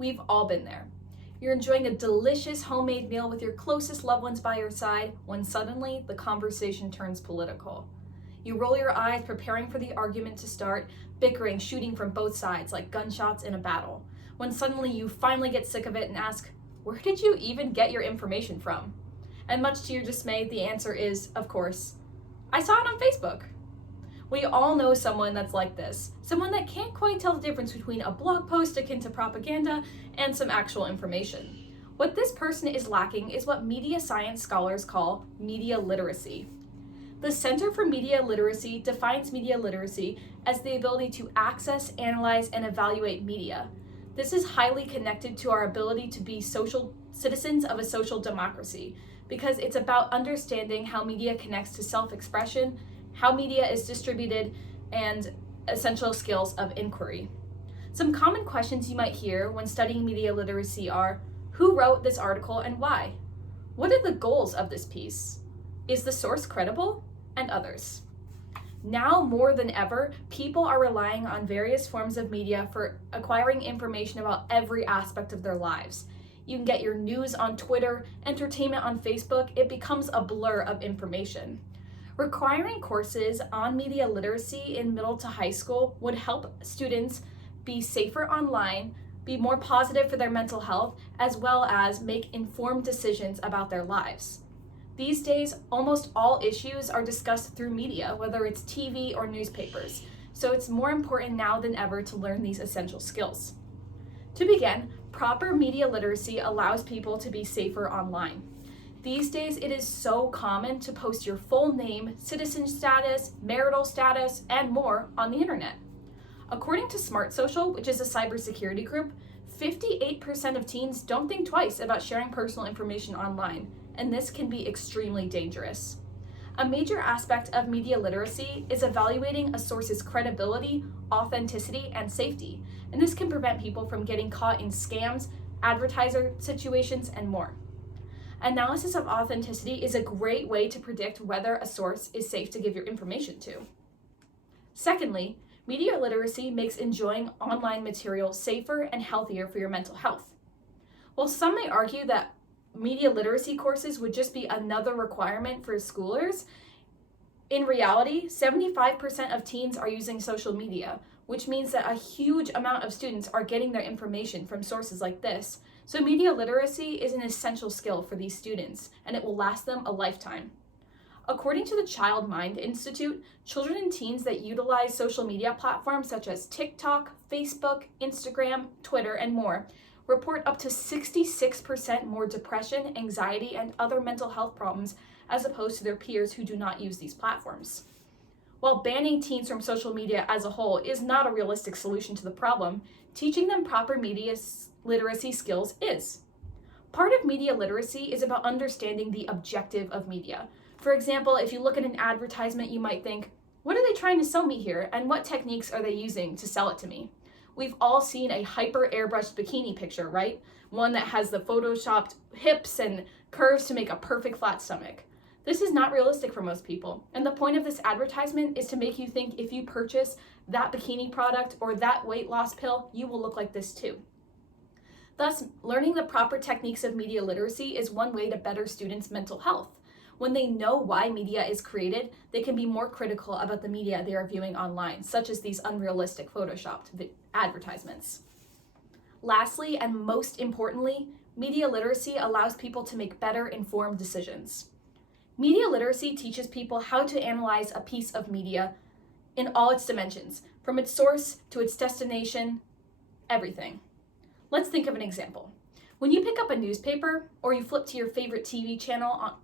We've all been there. You're enjoying a delicious homemade meal with your closest loved ones by your side when suddenly the conversation turns political. You roll your eyes preparing for the argument to start, bickering, shooting from both sides like gunshots in a battle, when suddenly you finally get sick of it and ask, where did you even get your information from? And much to your dismay, the answer is, of course, I saw it on Facebook. We all know someone that's like this, someone that can't quite tell the difference between a blog post akin to propaganda and some actual information. What this person is lacking is what media science scholars call media literacy. The Center for Media Literacy defines media literacy as the ability to access, analyze, and evaluate media. This is highly connected to our ability to be social citizens of a social democracy, because it's about understanding how media connects to self-expression, how media is distributed, and essential skills of inquiry. Some common questions you might hear when studying media literacy are, who wrote this article and why? What are the goals of this piece? Is the source credible? And others. Now more than ever, people are relying on various forms of media for acquiring information about every aspect of their lives. You can get your news on Twitter, entertainment on Facebook. It becomes a blur of information. Requiring courses on media literacy in middle to high school would help students be safer online, be more positive for their mental health, as well as make informed decisions about their lives. These days, almost all issues are discussed through media, whether it's TV or newspapers, so it's more important now than ever to learn these essential skills. To begin, proper media literacy allows people to be safer online. These days, it is so common to post your full name, citizen status, marital status, and more on the internet. According to Smart Social, which is a cybersecurity group, 58% of teens don't think twice about sharing personal information online, and this can be extremely dangerous. A major aspect of media literacy is evaluating a source's credibility, authenticity, and safety, and this can prevent people from getting caught in scams, advertiser situations, and more. Analysis of authenticity is a great way to predict whether a source is safe to give your information to. Secondly, media literacy makes enjoying online material safer and healthier for your mental health. While some may argue that media literacy courses would just be another requirement for schoolers, in reality, 75% of teens are using social media, which means that a huge amount of students are getting their information from sources like this. So media literacy is an essential skill for these students, and it will last them a lifetime. According to the Child Mind Institute, children and teens that utilize social media platforms such as TikTok, Facebook, Instagram, Twitter, and more report up to 66% more depression, anxiety, and other mental health problems as opposed to their peers who do not use these platforms. While banning teens from social media as a whole is not a realistic solution to the problem, teaching them proper media literacy skills is. Part of media literacy is about understanding the objective of media. For example, if you look at an advertisement, you might think, what are they trying to sell me here, and what techniques are they using to sell it to me? We've all seen a hyper airbrushed bikini picture, right? One that has the photoshopped hips and curves to make a perfect flat stomach. This is not realistic for most people, and the point of this advertisement is to make you think if you purchase that bikini product or that weight loss pill, you will look like this too. Thus, learning the proper techniques of media literacy is one way to better students' mental health. When they know why media is created, they can be more critical about the media they are viewing online, such as these unrealistic photoshopped advertisements. Lastly, and most importantly, media literacy allows people to make better informed decisions. Media literacy teaches people how to analyze a piece of media in all its dimensions, from its source to its destination, everything. Let's think of an example. When you pick up a newspaper or you flip to your favorite TV channel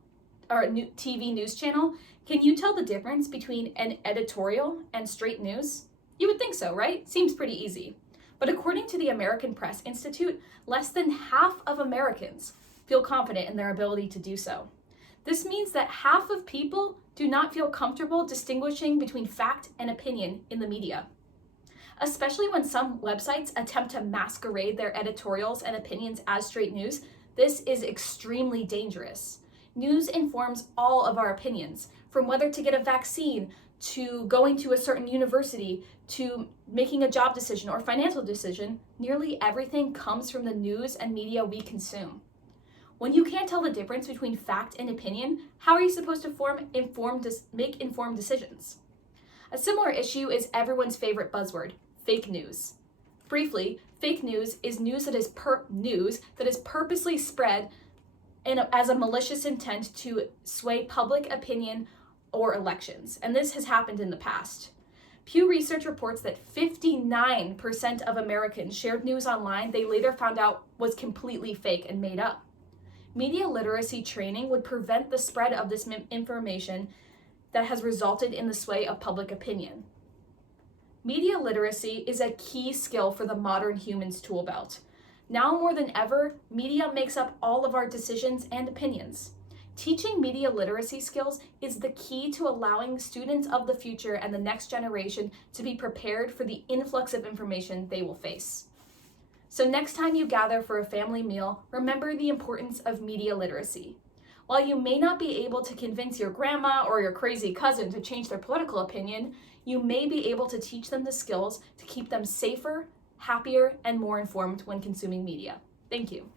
or a new TV news channel, can you tell the difference between an editorial and straight news? You would think so, right? Seems pretty easy. But according to the American Press Institute, less than half of Americans feel confident in their ability to do so. This means that half of people do not feel comfortable distinguishing between fact and opinion in the media. Especially when some websites attempt to masquerade their editorials and opinions as straight news, this is extremely dangerous. News informs all of our opinions, from whether to get a vaccine to going to a certain university, to making a job decision or financial decision, nearly everything comes from the news and media we consume. When you can't tell the difference between fact and opinion, how are you supposed to make informed decisions? A similar issue is everyone's favorite buzzword, fake news. Briefly, fake news is news that is purposely spread as a malicious intent to sway public opinion or elections, and this has happened in the past. Pew Research reports that 59% of Americans shared news online they later found out was completely fake and made up. Media literacy training would prevent the spread of this information that has resulted in the sway of public opinion. Media literacy is a key skill for the modern human's tool belt. Now more than ever, media makes up all of our decisions and opinions. Teaching media literacy skills is the key to allowing students of the future and the next generation to be prepared for the influx of information they will face. So next time you gather for a family meal, remember the importance of media literacy. While you may not be able to convince your grandma or your crazy cousin to change their political opinion, you may be able to teach them the skills to keep them safer, happier, and more informed when consuming media. Thank you.